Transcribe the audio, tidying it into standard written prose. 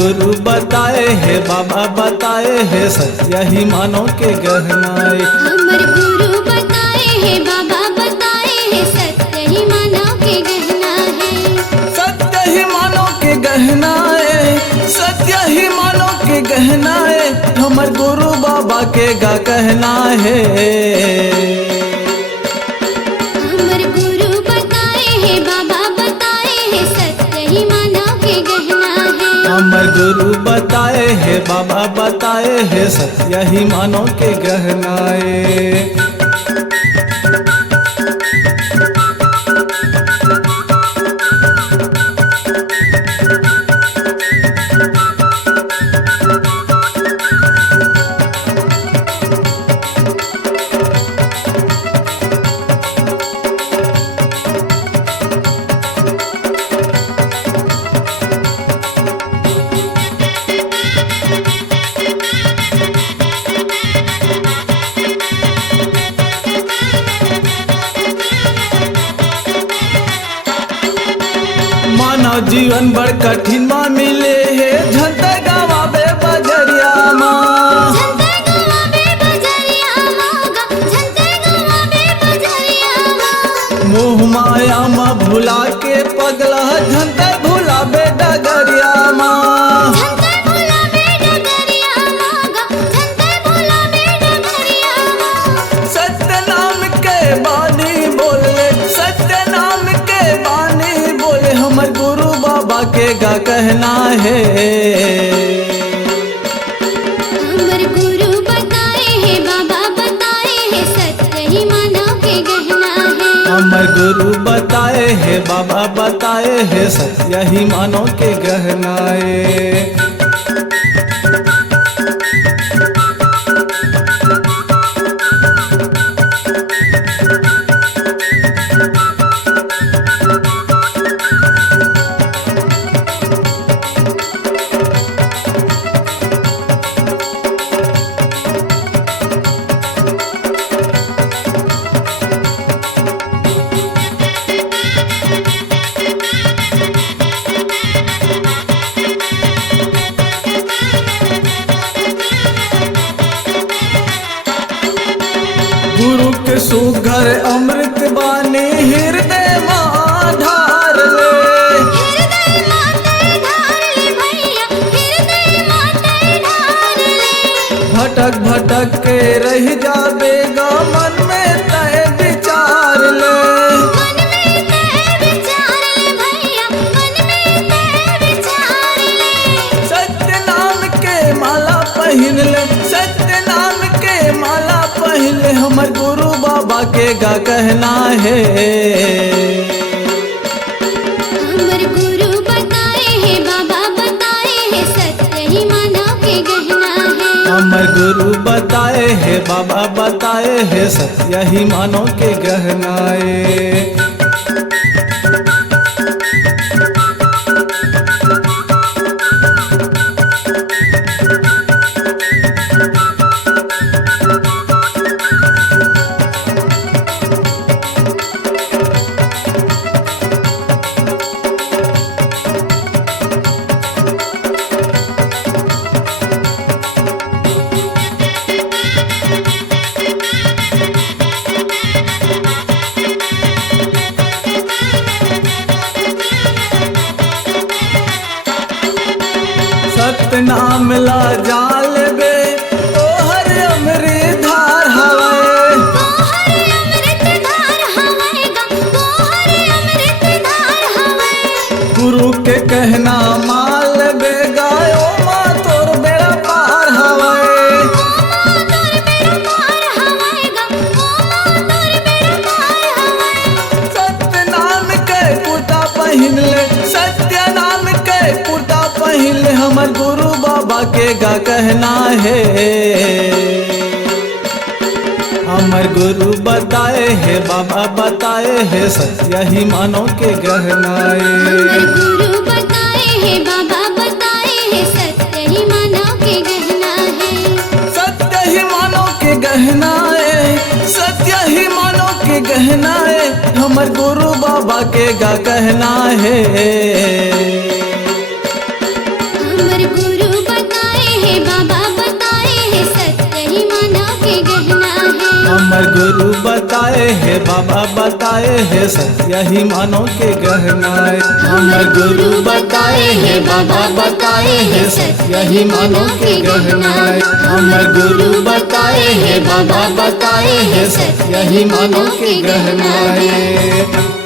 गुरु बताए है बाबा बताए है सत्य ही मानो के गहनाए। हमर गुरु बताए है बाबा बताए है सत्य ही मानो के गहना है। सत्य ही मानो के गहनाए सत्य ही मानो के गहनाए हमर गुरु बाबा के गा कहना है। हमर गुरु बताए है बाबा बताए है सत्य ही मानो के गहना है। हमर गुरु बताए है बाबा बताए है सत्य ही मानो के गहनाए। मानव जीवन बड़ कठिन माँ मिले है झंडा गवावे बजरिया माँ। झंडे गवावे बजरिया माँ झंडे गवावे बजरिया माँ। मोह माया माँ भुला के पगला झंडा भुलावे डगरिया माँ। झंडे भुलावे डगरिया माँ झंडे भुलावे डगरिया माँ। सत्य नाम के बानी बोले सत्य नाम के बानी बोले हमर गुरु बाबा के गा कहना है। हमर गुरु बताए है बाबा बताए है सत्य ही मानो के गहना है। हमर गुरु बताए है बाबा बताए है सत्य ही मानो के गहनाए। गुरु के सुघर अमृत बानी हृदय माँ ढार ले। हृदय माते ढार ले भैया हृदय माते ढार ले। भटक भटक के रह जाबेगा मन में तय विचार ले। मन में तेरे विचार ले भैया मन में तेरे विचार ले। सत्य नाम के माला पहन ले सत्य नाम के माला पहन ले हमर गुरु बाबा के गा कहना है। हमर गुरु बताए है बाबा बताए है सत्य ही मानो के गहना है। हमर गुरु बताए है बाबा बताए है सत्य ही मानो के गहनाए। सत्य नाम ला जाल बे तोहर अमृत धार हवे। तोहर अमृत धार हवे तोहर अमृत धार हवे। गुरु के कहना माल बे गायो माँ तोर बेड़ा पार हवे। तोर बेड़ा पार हवे तोर बेड़ा पार हवे। सत्य नाम के कुर्ता पहन ले सत्य नाम के कुर्ता पहन ले हमर गुरु बाबा के गा कहना है। हमर गुरु बताए है बाबा बताए है सत्य ही मानो के गहनाए। हमर गुरु बताए है बाबा बताए है सत्य ही मानो के गहना है। सत्य ही मानो के गहनाए सत्य ही मानो के गहनाए हमर गुरु बाबा के गा कहना है। हमर गुरु बताए हैं बाबा बताए हैं सत्य ही मानव के गहना है। हमर गुरु बताए है बाबा बताए है सत्य ही मानो के गहना है। हमर गुरु बताए है बाबा बताए है सत्य ही मानो के गहना है। हमर गुरु बताए है बाबा बताए है सत्य ही मानो के गहना है।